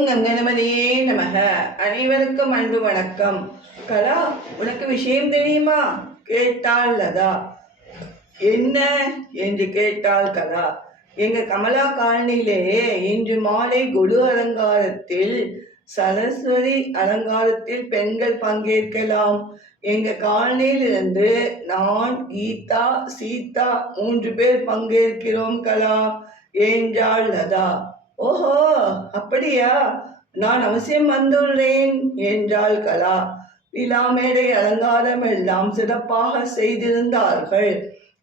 ஓம் கங்கணமதியே நமக. அனைவருக்கும் அன்பு வணக்கம். கலா உனக்கு விஷயம் தெரியுமா? கேட்டாள் லதா. என்ன என்று கேட்டாள் கலா. எங்க கமலா காலனிலேயே இன்று மாலை குடு அலங்காரத்தில் சரஸ்வதி அலங்காரத்தில் பெண்கள் பங்கேற்கலாம். எங்க காலனியிலிருந்து நான் கீதா சீதா மூன்று பேர் பங்கேற்கிறோம் கலா என்றாள் லதா. ஓஹோ அப்படியா? நான் அவசியம் வந்துள்ளேன் என்றாள் கலா. விழா மேடை அலங்காரம் எல்லாம் சிறப்பாக செய்திருந்தார்கள்.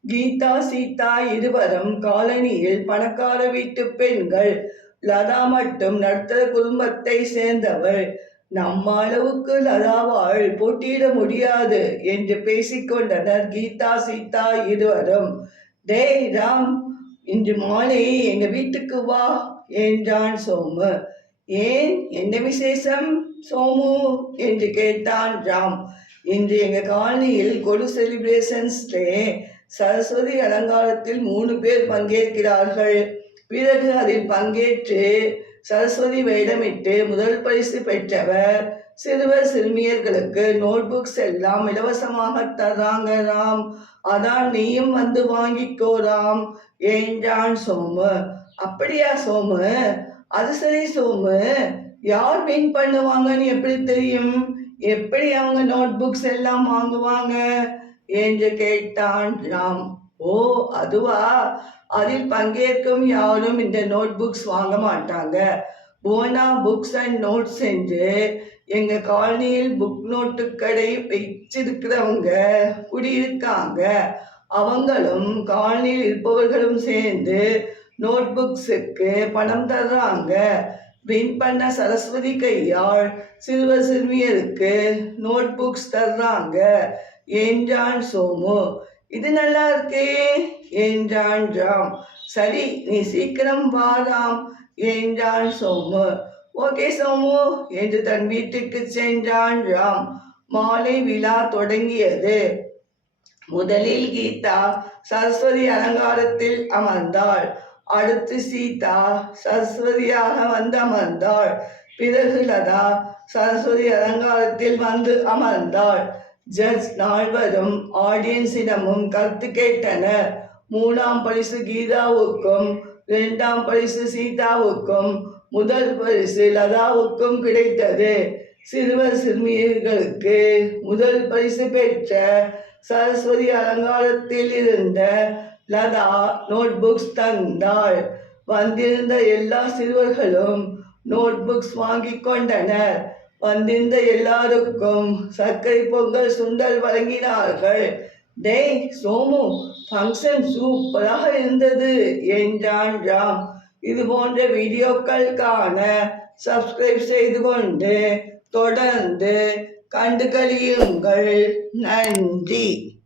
கீதா சீதா இருவரும் காலனியில் பணக்கார வீட்டு பெண்கள். லதா மட்டும் நடுத்தர குடும்பத்தை சேர்ந்தவள். நம்ம அளவுக்கு லதாவாள் போட்டியிட முடியாது என்று பேசிக்கொண்டனர் கீதா சீதா இருவரும். டேய் ராம் இன்று மாலை எங்க வீட்டுக்கு வா. என்றான் சோமு. ஏன்? என்ன விசேஷம் சோமு? என்று கேட்டான் ராம். இன்று எங்க காலனியில் கொடு செலிப்ரேஷன்ஸ் டே சரஸ்வதி அலங்காரத்தில் மூணு பேர் பங்கேற்கிறார்கள். பிறகு அதில் பங்கேற்று சரஸ்வதி வேடமிட்டு முதல் பரிசு பெற்றவர் சிறுவர் சிறுமியர்களுக்கு நோட்புக்ஸ் எல்லாம் இலவசமாக தர்றாங்க ராம். அதான் நீயும் வந்து வாங்கிக்கோ ராம் என்றான் சோமு. அப்படியா சோமு? அது சரி சோமு. யார் வின் பண்ணுவாங்கன்னு எப்படி தெரியும்? எப்படி அவங்க நோட் புக்ஸ் எல்லாம் வாங்குவாங்க? என்று கேட்டான் ராம். ஓ அதுவா? அதில் பங்கேற்கும் யாரும் இந்த நோட் புக்ஸ் வாங்க மாட்டாங்க. போனா புக்ஸ் அண்ட் நோட்ஸ் என்று எங்க காலனியில் புக் நோட்டு கடை வச்சிருக்கிறவங்க குடியிருக்காங்க. அவங்களும் காலனியில் இருப்பவர்களும் சேர்ந்து நோட் புக்ஸுக்கு பணம் தர்றாங்க வின் பண்ண சரஸ்வதி கையால் சிறுவர் சிறுமியருக்கு நோட்புக்ஸ் தர்றாங்க. என்றான் சோமு? இது நல்லா இருக்கே. என்றான் ராம் சரி நீ சீக்கிரம் வாராம். என்றான் சோமு? ஓகே சோமு என்று தன் வீட்டுக்கு சென்றான் ராம் மாலை விழா தொடங்கியது. முதலில் கீதா சரஸ்வதி அலங்காரத்தில் அமர்ந்தாள். அடுத்து சீதா சரஸ்வதியாக வந்து அமர்ந்தாள். பிறகு லதா சரஸ்வதி அலங்காரத்தில் வந்து அமர்ந்தாள். ஜட்ஜ் நால்வரும் ஆடியன்ஸிடமும் கருத்து கேட்டனர். மூணாம் பரிசு கீதாவுக்கும் இரண்டாம் பரிசு சீதாவுக்கும் முதல் பரிசு லதாவுக்கும் கிடைத்தது. சிறுவர் சிறுமியர்களுக்கு முதல் பரிசு பெற்ற சரஸ்வதி அலங்காரத்தில் இருந்த லதா நோட்புக்ஸ் தந்தாள். வந்திருந்த எல்லா சிறுவர்களும் நோட்புக்ஸ் வாங்கி கொண்டனர். வந்திருந்த எல்லாருக்கும் சர்க்கரை பொங்கல் சுண்டல் வழங்கினார்கள். டேய் சோமு ஃபங்க்ஷன் சூப்பராக இருந்தது என்றான் ராம். இது போன்ற வீடியோக்கள் காண சப்ஸ்கிரைப் செய்து கொண்டு தொடர்ந்து கண்டு கழியுங்கள் நன்றி.